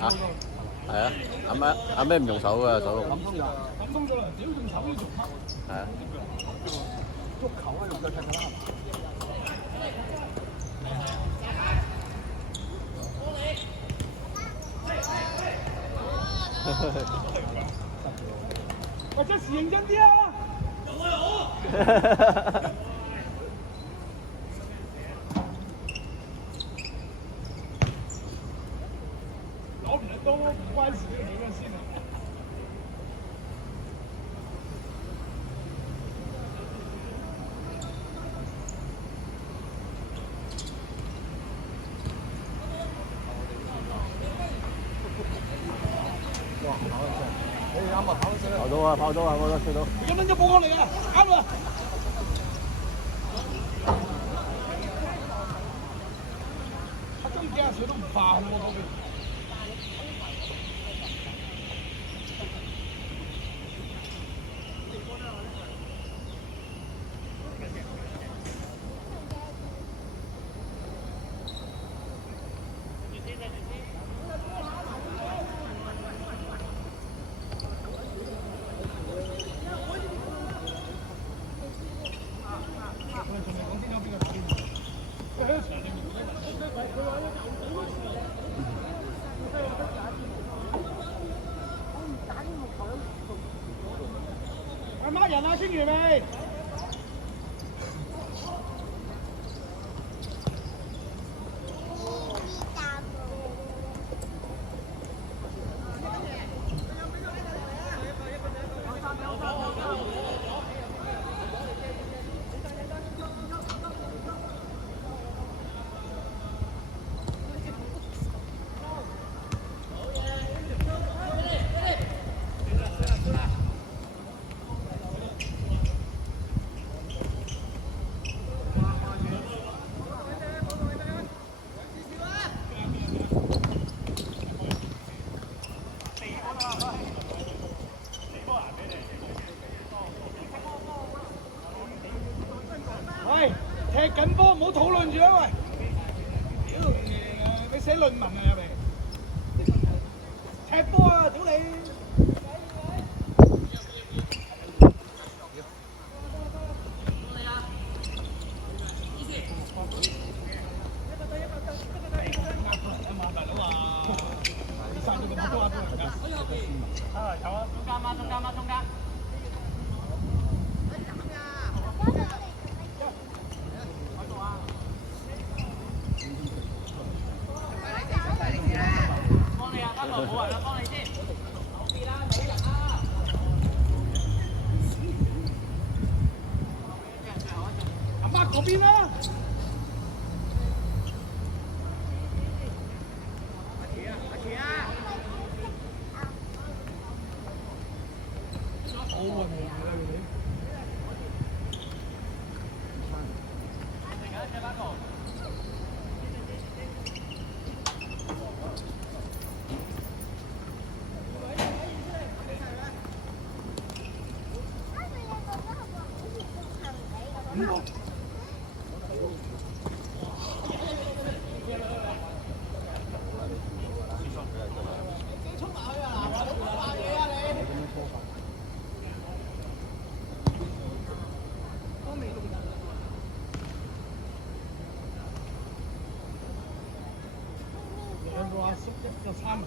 啊，係啊，阿咩唔用手㗎，手龍。諗通咗啦，屌用手要做乜？係啊。足球啊，用腳踢㗎啦。喂，即時認真啲啊！攞唔得多唔關事嘅，你嗰先啊！跑到啊，跑到啊，我都射到。一蚊就冇過嚟啊，啱啦！黑中幾下水都唔爆喎嗰邊。阿媽人啊，清完未？喂，踢緊波唔好討論住啊喂！屌你寫論文啊入嚟，踢波啊屌你！阿媽嗰邊啦。阿叔一個餐。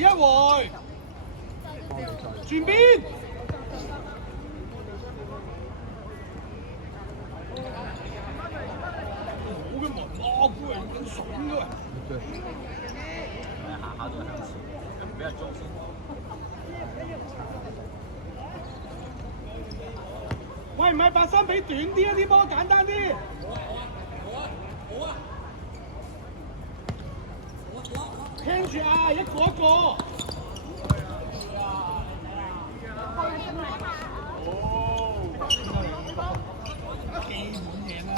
一回，轉邊。好嘅門咯，估人咁筍嘅。下下都係向前，唔俾人捉先。喂，唔係白衫俾短啲啊！啲波簡單啲。聽住啊，一個一個。基本贏啦，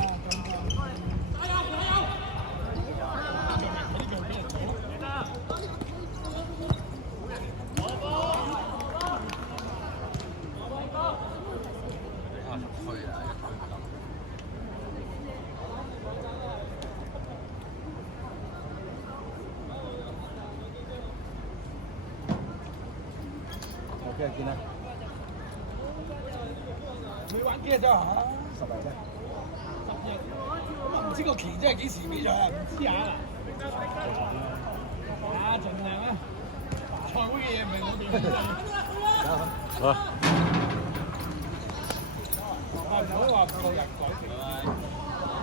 幾日見啊？你玩幾日啫嚇10日啫。10日，咁啊唔知個期真係幾時比賽啊？唔知啊。啊，盡量啊！賽會嘅嘢唔係我哋。好。唔好話個人改變。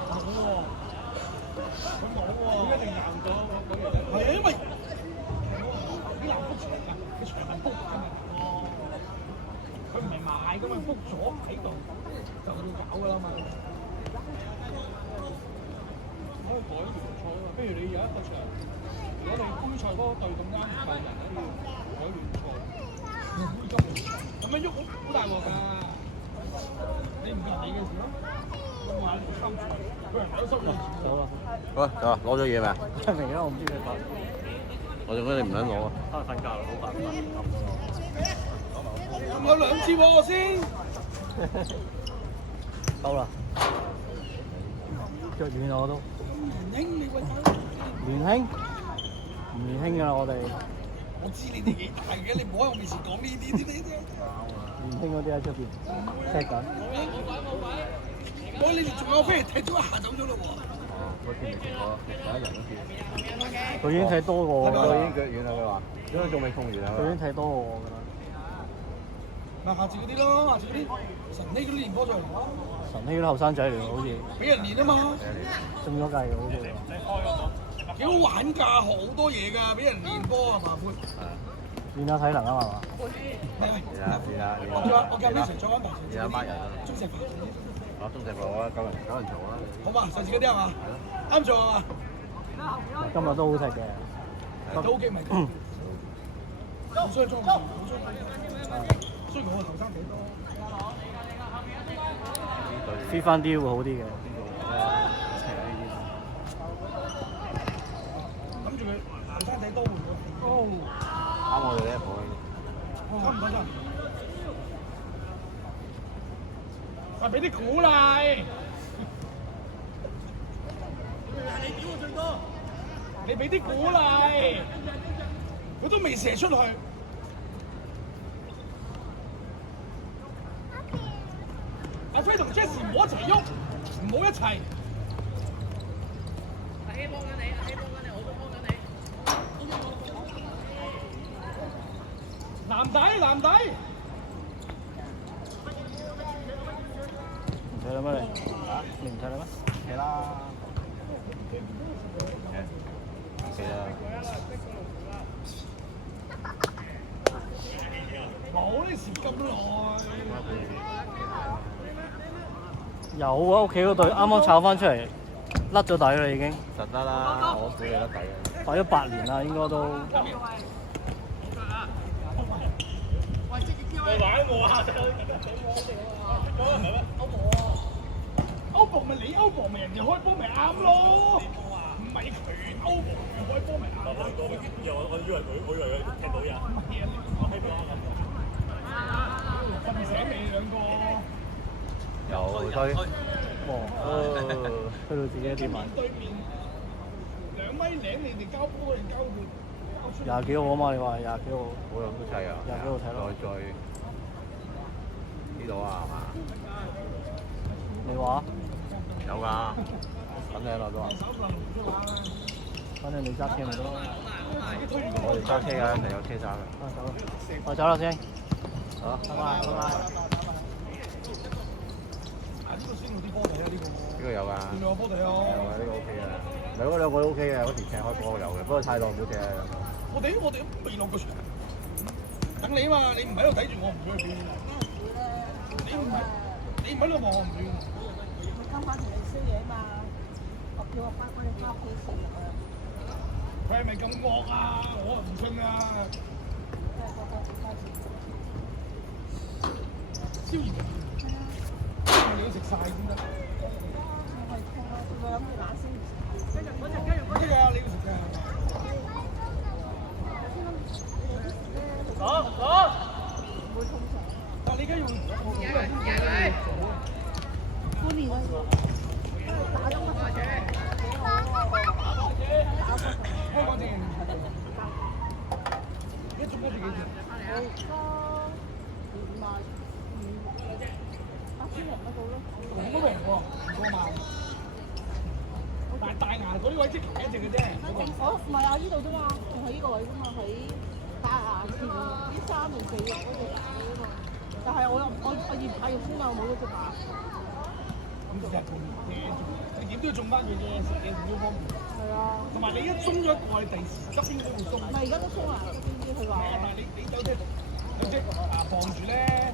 冇喎，佢冇喎，一定贏咗係啊，因為啲人 book 場㗎，佢場係 book 㗎嘛。佢唔係買㗎嘛 ，book 咗喺度就要搞㗎啦嘛。可以改聯賽啊嘛，不如你有一個場，如果你杯賽嗰隊咁啱唔夠人咧，改聯賽，杯金聯賽，咁樣喐好大鑊㗎。你唔係你嘅事咯，我話你參賽，佢係有收咗錢。好啦。喂，走啊！攞咗嘢未啊？未啊，我唔知佢發。我仲覺得你唔撚攞啊？可能瞓覺啦，好快瞓。仲有2次喎先。夠啦。腳軟啊我都。年輕你喂，年輕？唔年輕㗎啦我哋。我知你哋幾大嘅，你唔好喺我面前講呢啲啲。年輕嗰啲喺出邊踢緊。喂，你哋仲有飛踢咗一下走咗咯喎。我見你我第一人都見。佢已經踢多過我佢已經㗎。腳軟啦，佢話。點解仲未痛完啊？佢已經踢多過我㗎啦。咪下次嗰啲咯，下次嗰啲神呢嗰啲練波上嚟咯，神希啲後生仔嚟喎，好似俾人練啊嘛，中咗計嘅好似。幾好玩㗎，學好多嘢㗎，俾人練波啊麻煩。練下體能啊嘛。我叫咩成再安排？而家班人啊。中石化。中石化我9人做啦。好嘛，上次嗰啲係嘛？啱做係嘛？今日都好踢嘅。都 OK 咪？好衰裝，好衰。雖然我後生幾多。飛翻啲會好啲嘅。諗住佢後生仔多會唔會？啱我哋呢一步。差唔多差唔多。喂，俾啲鼓勵。你屌我最多。你俾啲鼓勵。佢都未射出去。阿飛同 Jesse 唔好一齊喐，唔好一齊。阿希幫緊你，阿希幫緊你，我都幫緊你。男仔，男仔。唔睇啦咩你？你唔睇啦咩？睇啦。係啊。冇呢時咁耐。有啊，屋企嗰隊啱啱炒翻出嚟，甩咗底啦已經。實得啦，我估你得底嘅。擺咗8年啦，應該都。你玩我啊！歐博咪你歐博咪人哋開波咪啱咯，唔係佢歐博開波咪啱咯。我以為佢踢到人。瞓醒未兩個？又推。去到自己點啊？對面2米0，你哋交波定交佢？20幾號啊嘛？你話20幾號？好有都砌啊！20幾號睇咯。再呢度啊，係嘛？你話？有㗎，肯定啦都話。反正你揸車咪得咯。自己推住我哋揸車㗎，一定有車揸㗎。走啦，我走啦先。好，拜拜拜拜。呢個先用啲波底啊，呢個。呢個有㗎。見到個波底啊。有啊，呢個 OK 嘅。兩個都 OK 嘅，嗰時踢開波有嘅，不過太耐唔到踢。我哋未落過船。等你啊嘛，你唔喺度睇住我唔會去表演。你唔喺度望我唔表演。今晚同你宵夜嘛，我叫我翻屋企食啊。佢係咪咁惡啊？我唔信啊！燒熱你要食晒先得。我諗住打先。唔得㗎，你要食㗎。走。但係你而家要半年啦，打咗乜嘢？香港正而家中咗住幾錢？8,000人嗰度咯。咁都平喎，唔過萬。大牙嗰啲位即係一隻嘅啫。我唔係啊，呢度啫嘛，仲係呢個位啫嘛，喺大牙前呢3定4日嗰隻牙啊嘛。但係我驗下肉先啊，我冇嗰隻牙。咁日本嘅，你點都要種翻佢嘅，食嘢唔要方便。係啊。同埋你一鬆咗一個，你第時側邊都會鬆。唔係而家都鬆啦，側邊啲佢話。但係你有隻防住咧，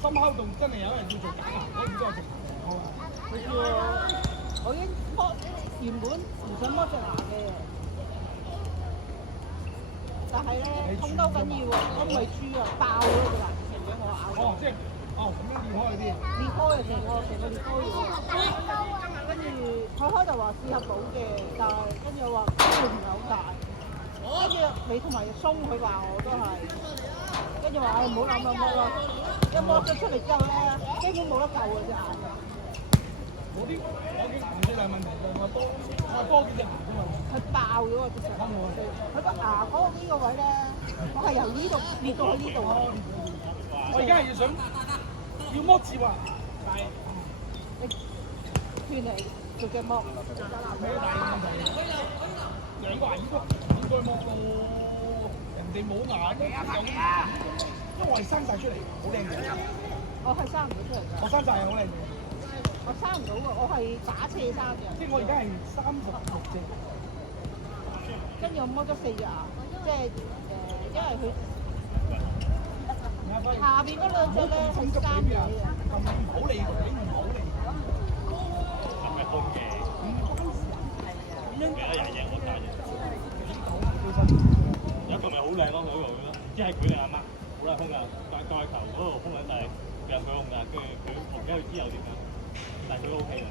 心口度真係有人要做假牙，嗰啲都係做牙好啊。佢叫我已經原本唔想剝隻牙嘅，但係咧痛得好緊要喎，我唔係蛀啊，爆咗隻牙成俾我咬咗。哦，即係咁樣裂開嗰啲。裂開啊，成個裂開咗。跟住佢開頭話試下補嘅，但係跟住我話機會唔係好大。跟住你同埋鬆，佢話我都係。跟住話唔好諗啦，剝啦。一剝咗出嚟之後咧，基本冇得救啊隻牙。嗰啲牙最大問題就係多幾隻牙啫嘛。佢爆咗啊！隻石。佢個牙嗰呢個位咧，我係由呢度裂到去呢度啊！我而家係想要剝智慧，但係斷嚟做隻剝。咩大問題？兩個牙應該剝到人哋冇牙嘅，因為我係生晒出嚟，好靚嘅。我係生唔到出嚟㗎。我生晒係好靚嘅。我生唔到㗎，我係打斜生嘅。即係我而家係36隻。跟住我剝咗4隻牙，即係因為佢下邊嗰兩隻咧係生嘢嘅。咁唔好理佢，你唔好理。咁嘅風嘅，幾多人贏我打啫？有一個咪好靚咯，嗰個唔知係佢定阿媽，好靚風㗎，界球嗰度風緊，但係讓佢控㗎，跟住佢唔記得佢之後點樣，但係佢 OK 嘅，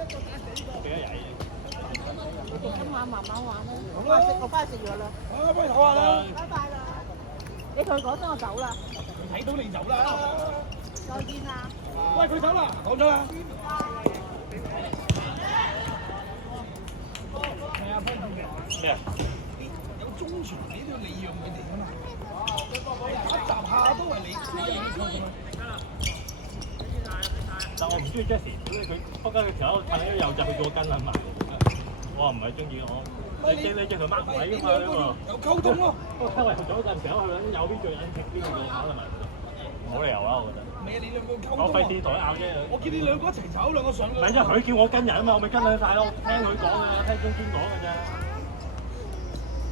我幾多曳啫。今晚慢慢玩啦，我翻去食藥啦。幫你唞下啦。拜拜啦！你同佢講聲我走啦。睇到你走啦。再見啦。喂，佢走啦，講咗啦。係啊，潘主任。咩啊？有中傳你都要利用佢哋㗎嘛。打雜下都係你錯㗎嘛。但我唔中意 Jessie，佢仆街佢條友睇咗右就去咗跟撚埋。我話唔係中意我，你隻佢掹位㗎嘛你喎。有溝通咯。我睇為左陣時候去緊右邊最緊貼邊個考慮埋，冇理由啦我覺得。唔係你兩個溝通。我費事同佢拗啫。我見你兩個一齊走，兩個上。唔係因為佢叫我跟人啊嘛，我咪跟兩曬咯，聽佢講㗎，聽中專講㗎啫。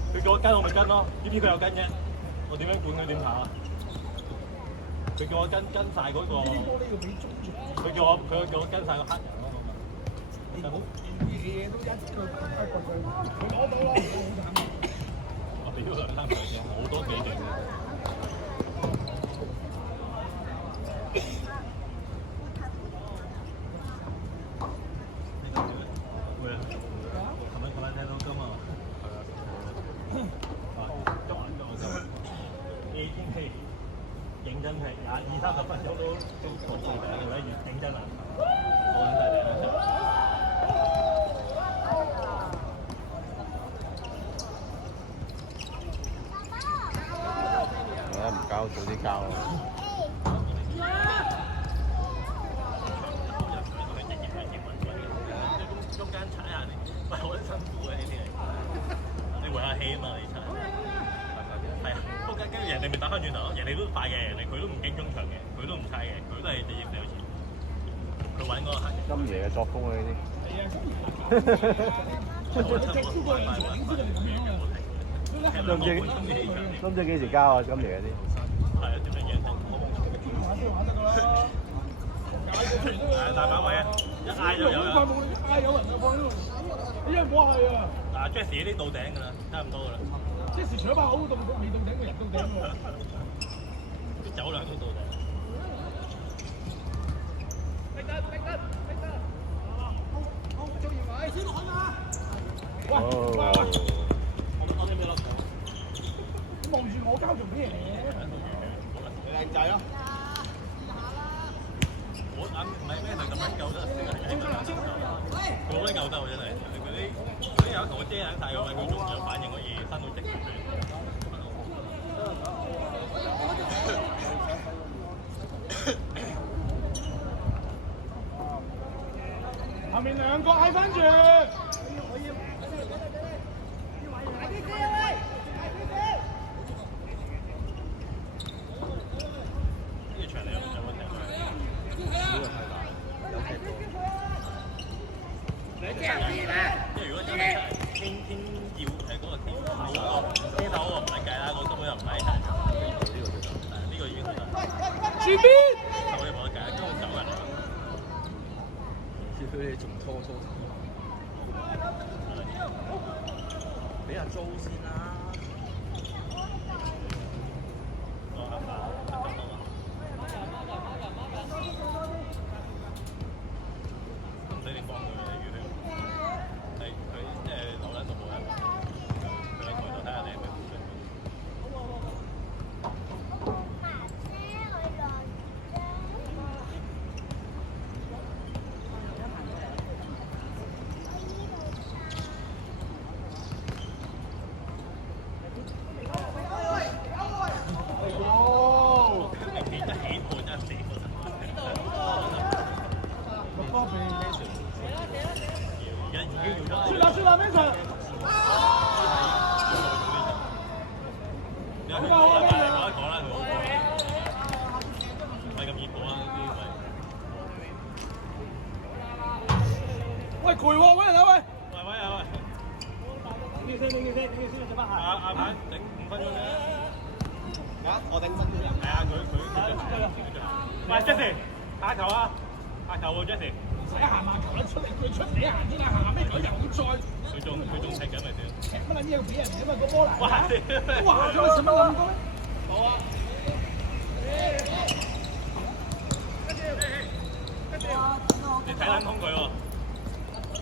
佢叫我跟我咪跟咯，點知佢有跟啫？我點樣管佢點跑啊？佢叫我跟曬嗰個。呢啲玻璃要俾中傳。佢叫我跟曬個黑人咯咁啊。你冇嘢都一句佢攞到咯，好慘。我屌兩三場嘅，好多幾勁嘅。會啊！琴日聽到今日係啊，今日天氣認真係20-30分鐘都好快嘅，而家越認真啊，好撚犀利啊！唔交早啲交咯。中間踩下你，喂好辛苦嘅呢啲嚟，你回下氣啊嘛你踩。跟住人哋咪打翻轉頭，人哋都快嘅，人哋佢都唔經中場嘅，佢都唔差嘅，佢都係直接有錢。佢揾嗰個黑人。金爺嘅作風啊呢啲。都唔知幾時交啊金爺嗰啲。係啊，點樣贏？係大把位啊！一嗌就有人。嗌有人就放呢度，因為冇係啊。嗱 Jesse 呢啲到頂㗎啦，差唔多㗎啦。Jesse 除咗把口到未到頂，個人到頂喎。啲酒量都到頂。喂，哦。我哋未落場。望住我交做咩嘢？靚仔咯！我啱唔係咩？就咁樣救得，佢好撚救得喎真係。佢啲有同我遮眼曬咁樣，佢仲有反應可以伸到直出嚟。後面兩個嗌翻住。住邊？我哋冇得計，跟住走人。似佢哋仲拖蘇俾人租先啦。唔使你幫佢嘅，如果係佢即係留喺度冇人，佢喺台度睇下你係咪。出啦邊場？你話佢講啦，講啦，唔係咁熱火啊啲喂，攰喎，喂，兩位。喂啊喂！你先，阿鵬頂5分鐘啫。我頂分鐘。係啊，佢。喂 Jesse，下球啊！下球喎 Jesse。使行慢球啦，出嚟行先啦，行咩球又再。佢仲踢緊咪先？踢乜撚嘢要俾人嘅嘛個波嚟？哇！咗使乜咁多？好啊！你睇撚通佢喎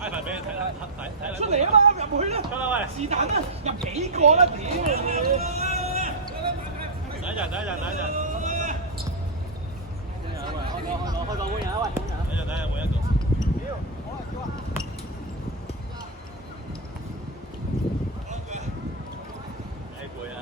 ，iPad 俾你睇。出嚟啊嘛，入去啦！出啦喂！是但啦，入幾個啦？屌！等一陣。開個換人啊喂！等一陣換一個。攰啊！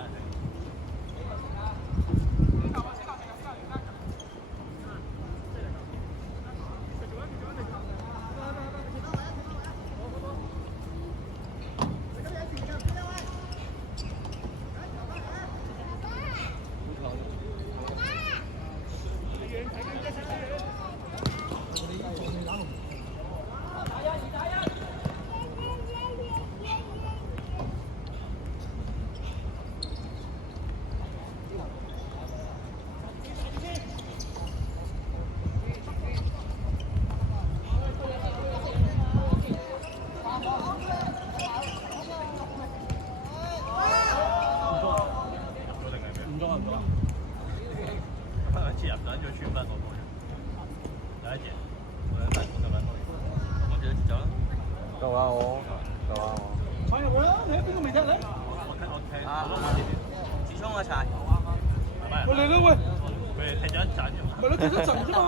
切入咗穿翻個波，第一節，我兩分咁樣，我自己節奏啦。夠啊我，夠啊我。快入去啦！你喺邊個未踢咧？我踢，子聰啊柴。喂嚟啦喂！佢哋踢咗一陣咁。咪咯，踢咗一陣啫嘛。